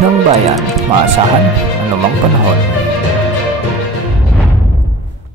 ng bayan, maasahan anumang panahon.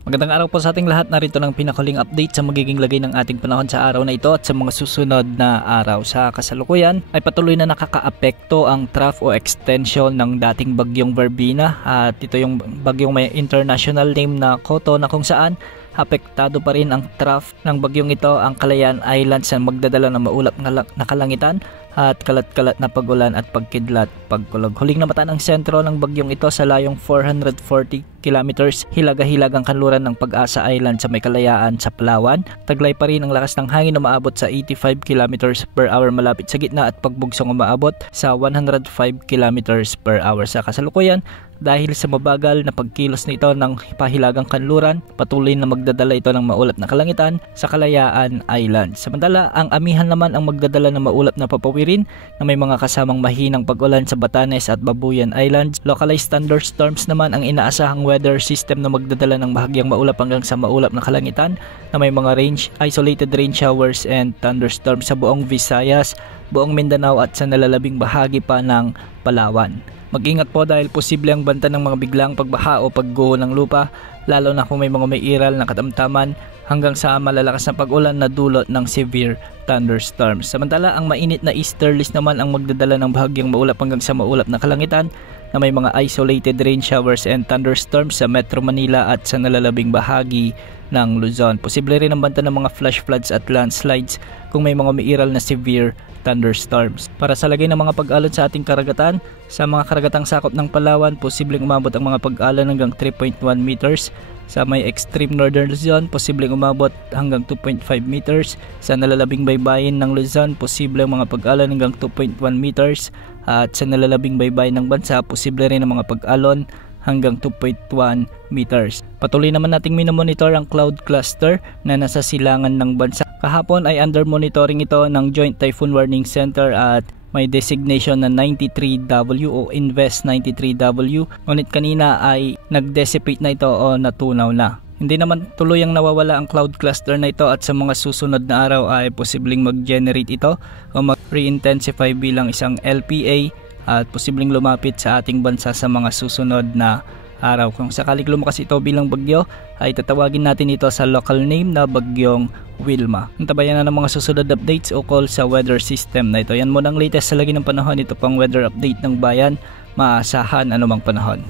Magandang araw po sa ating lahat. Narito ng pinakuling update sa magiging lagay ng ating panahon sa araw na ito at sa mga susunod na araw. Sa kasalukuyan ay patuloy na nakakaapekto ang trough o extension ng dating bagyong Verbena, at ito yung bagyong may international name na Koto, na kung saan apektado pa rin ang trough ng bagyong ito ang Kalayaan Islands na magdadala ng maulap na kalangitan at kalat-kalat na pag-ulan at pagkidlat, pagkulog. Huling namataan ang sentro ng bagyong ito sa layong 440 kilometers hilaga-hilagang kanluran ng Pag-asa Island sa may Kalayaan sa Palawan. Taglay pa rin ang lakas ng hangin na umaabot sa 85 kilometers per hour malapit sa gitna at pagbugsong umaabot sa 105 kilometers per hour. Sa kasalukuyan, dahil sa mabagal na pagkilos nito ng pahilagang kanluran, patuloy na magdadala ito ng maulap na kalangitan sa Kalayaan Island. Samantala, ang Amihan naman ang magdadala ng maulap na papawirin na may mga kasamang mahinang pag-ulan sa Batanes at Babuyan Islands. Localized thunderstorms naman ang inaasahang weather system na magdadala ng bahagyang maulap hanggang sa maulap na kalangitan na may mga isolated rain showers and thunderstorms sa buong Visayas, buong Mindanao at sa nalalabing bahagi pa ng Palawan. Mag-ingat po dahil posible ang banta ng mga biglang pagbaha o pagguho ng lupa, lalo na kung may mga may iral na katamtaman hanggang sa malalakas na pag-ulan na dulot ng severe thunderstorms. Samantala, ang mainit na easterlies naman ang magdadala ng bahagyang maulap hanggang sa maulap na kalangitan na may mga isolated rain showers and thunderstorms sa Metro Manila at sa nalalabing bahagi ng Luzon. Posible rin ang banta ng mga flash floods at landslides kung may mga umiiral na severe thunderstorms. Para sa lagay ng mga pag-alon sa ating karagatan, sa mga karagatang sakop ng Palawan, posibleng umabot ang mga pag-alon hanggang 3.1 meters. Sa may extreme northern Luzon, posibleng umabot hanggang 2.5 meters. Sa nalalabing baybayin ng Luzon, posibleng mga pag-alon hanggang 2.1 meters. At sa nalalabing baybayin ng bansa, posible rin ang mga pag-alon hanggang 2.1 meters. Patuloy naman nating minomonitor ang cloud cluster na nasa silangan ng bansa. Kahapon ay under monitoring ito ng Joint Typhoon Warning Center at may designation na 93W o Invest 93W. Ngunit kanina ay nag-dissipate na ito o natunaw na. Hindi naman tuluyang nawawala ang cloud cluster na ito at sa mga susunod na araw ay posibleng mag-generate ito o mag-re-intensify bilang isang LPA at posibleng lumapit sa ating bansa sa mga susunod na araw. Kung sakaling lumakas ito bilang bagyo, ay tatawagin natin ito sa local name na Bagyong Wilma. Antabayan na ng mga susunod updates o call sa weather system na ito. Yan muna ang latest sa lagi ng panahon. Ito pang weather update ng bayan, maasahan anumang panahon.